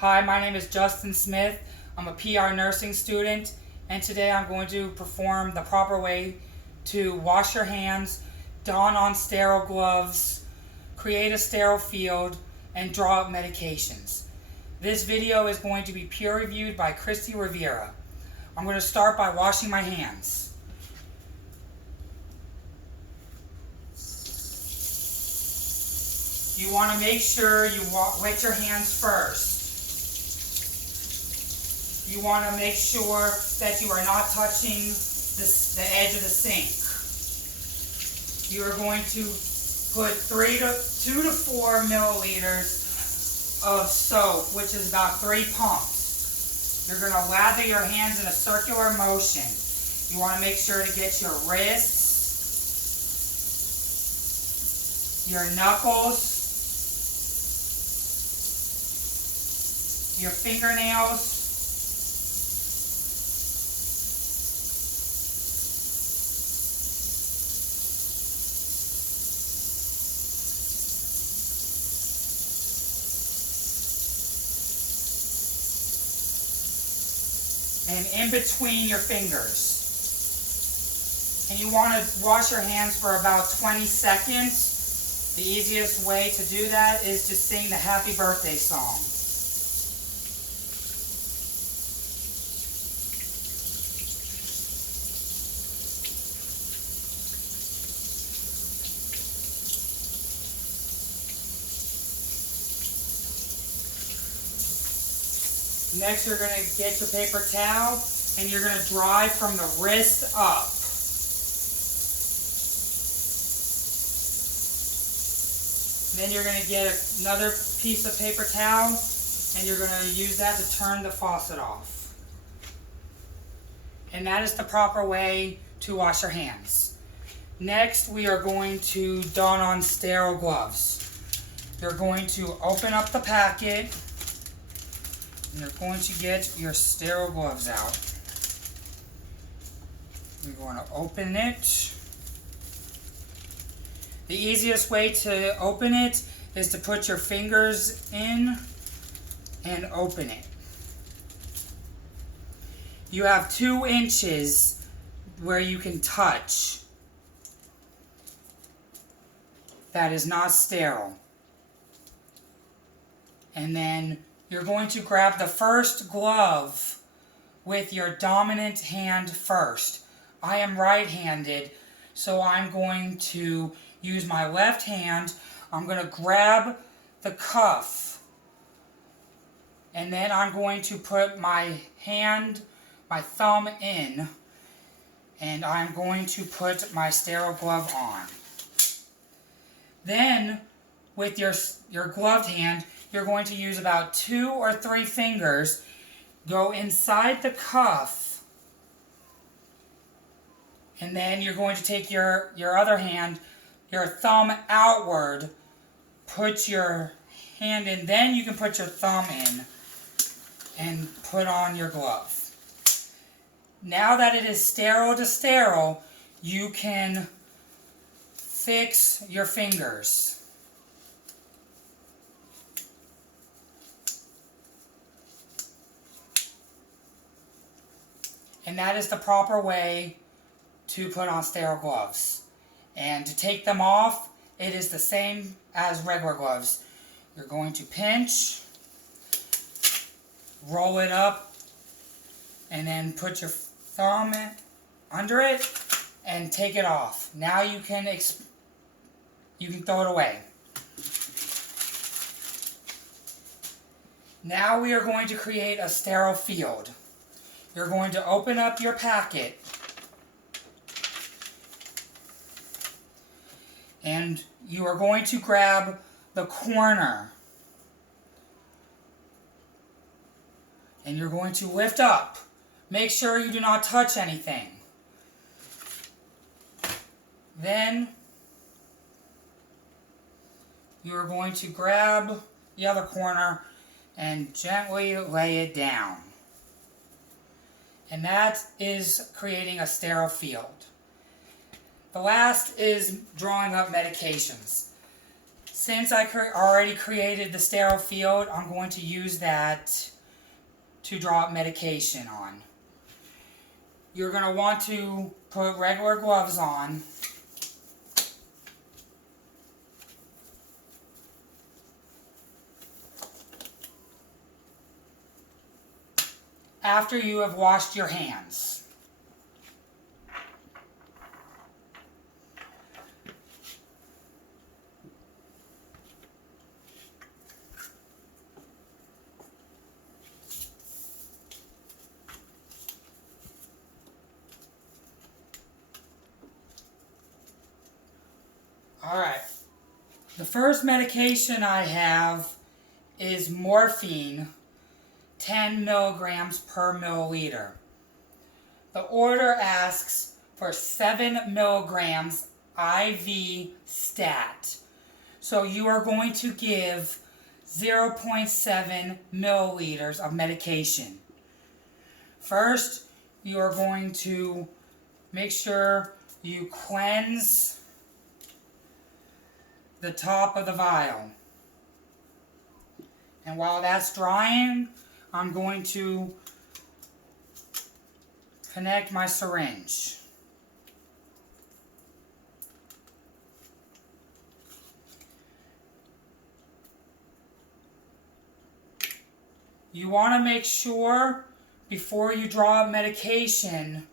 Hi, my name is Justin Smith. I'm a PR nursing student, and today I'm going to perform the proper way to wash your hands, don on sterile gloves, create a sterile field, and draw up medications. This video is going to be peer reviewed by Christy Rivera. I'm going to start by washing my hands. You want to make sure you wet your hands first. You want to make sure that you are not touching the edge of the sink. You are going to put 2 to 4 milliliters of soap, which is about 3 pumps. You're going to lather your hands in a circular motion. You want to make sure to get your wrists, your knuckles, your fingernails, and in between your fingers. And you want to wash your hands for about 20 seconds. The easiest way to do that is to sing the happy birthday song. Next, you're going to get your paper towel and you're going to dry from the wrist up. Then you're going to get another piece of paper towel and you're going to use that to turn the faucet off. And that is the proper way to wash your hands. Next, we are going to don on sterile gloves. You're going to open up the packet. And you're going to get your sterile gloves out. You're going to open it. The easiest way to open it is to put your fingers in and open it. You have 2 inches where you can touch. That is not sterile. And then you're going to grab the first glove with your dominant hand first. I am right-handed, so I'm going to use my left hand. I'm going to grab the cuff, and then I'm going to put my thumb in, and I'm going to put my sterile glove on. Then, with your gloved hand, you're going to use about 2 or 3 fingers, go inside the cuff, and then you're going to take your other hand, your thumb outward, put your hand in, then you can put your thumb in and put on your glove. Now that it is sterile to sterile, you can fix your fingers. And that is the proper way to put on sterile gloves. And to take them off, it is the same as regular gloves. You're going to pinch, roll it up, and then put your thumb under it and take it off. Now you can throw it away. Now we are going to create a sterile field. You're going to open up your packet and you are going to grab the corner and you're going to lift up. Make sure you do not touch anything. Then you are going to grab the other corner and gently lay it down. And that is creating a sterile field. The last is drawing up medications. Since I already created the sterile field, I'm going to use that to drop medication on. You're going to want to put regular gloves on. After you have washed your hands. Alright, the first medication I have is morphine, 10 milligrams per milliliter. The order asks for 7 milligrams IV stat. So you are going to give 0.7 milliliters of medication. First, you are going to make sure you cleanse the top of the vial. And while that's drying, I'm going to connect my syringe. You want to make sure before you draw up medication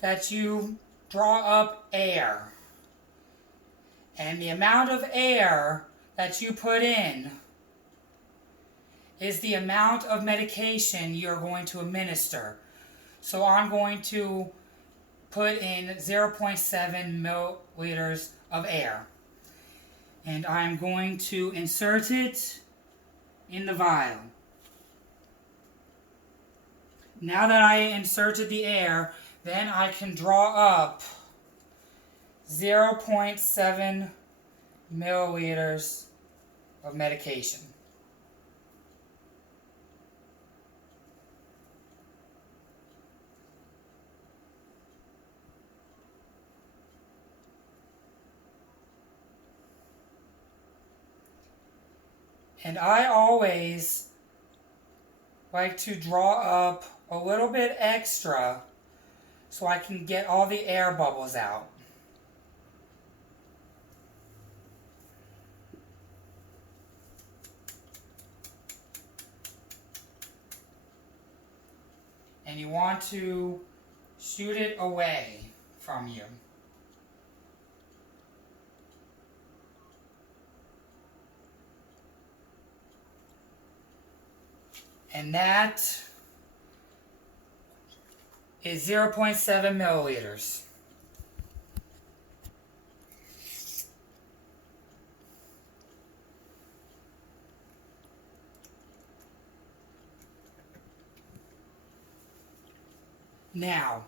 that you draw up air. And the amount of air that you put in is the amount of medication you're going to administer. So I'm going to put in 0.7 milliliters of air. And I'm going to insert it in the vial. Now that I inserted the air, then I can draw up 0.7 milliliters of medication. And I always like to draw up a little bit extra so I can get all the air bubbles out. And you want to shoot it away from you. And that is 0.7 milliliters. Now,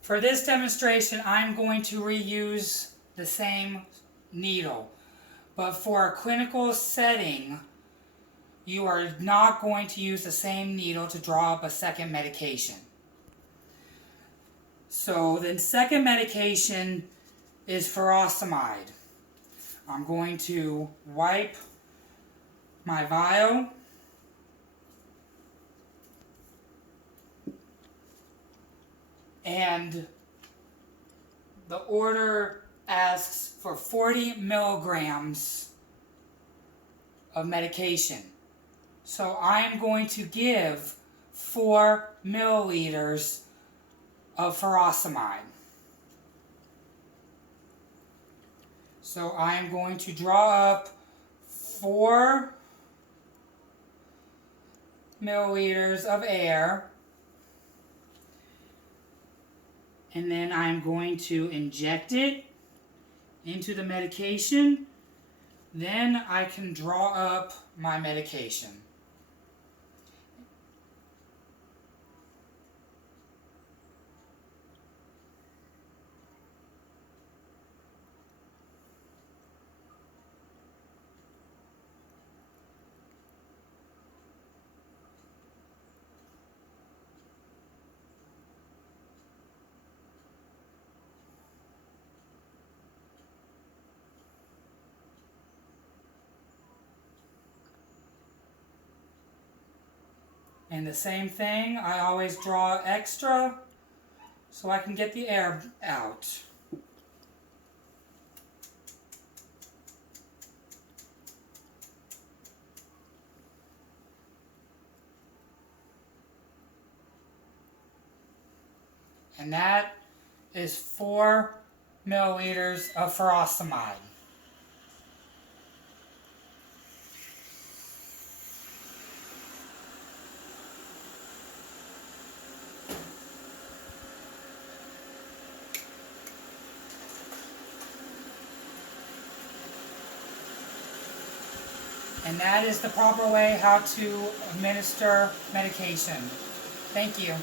for this demonstration, I'm going to reuse the same needle. But for a clinical setting, you are not going to use the same needle to draw up a second medication. So the second medication is furosemide. I'm going to wipe my vial. And the order asks for 40 milligrams of medication. So I'm going to give 4 milliliters of furosemide. So I'm going to draw up 4 milliliters of air. And then I'm going to inject it into the medication. Then I can draw up my medication. And the same thing, I always draw extra so I can get the air out. And that is 4 milliliters of furosemide. And that is the proper way how to administer medication. Thank you.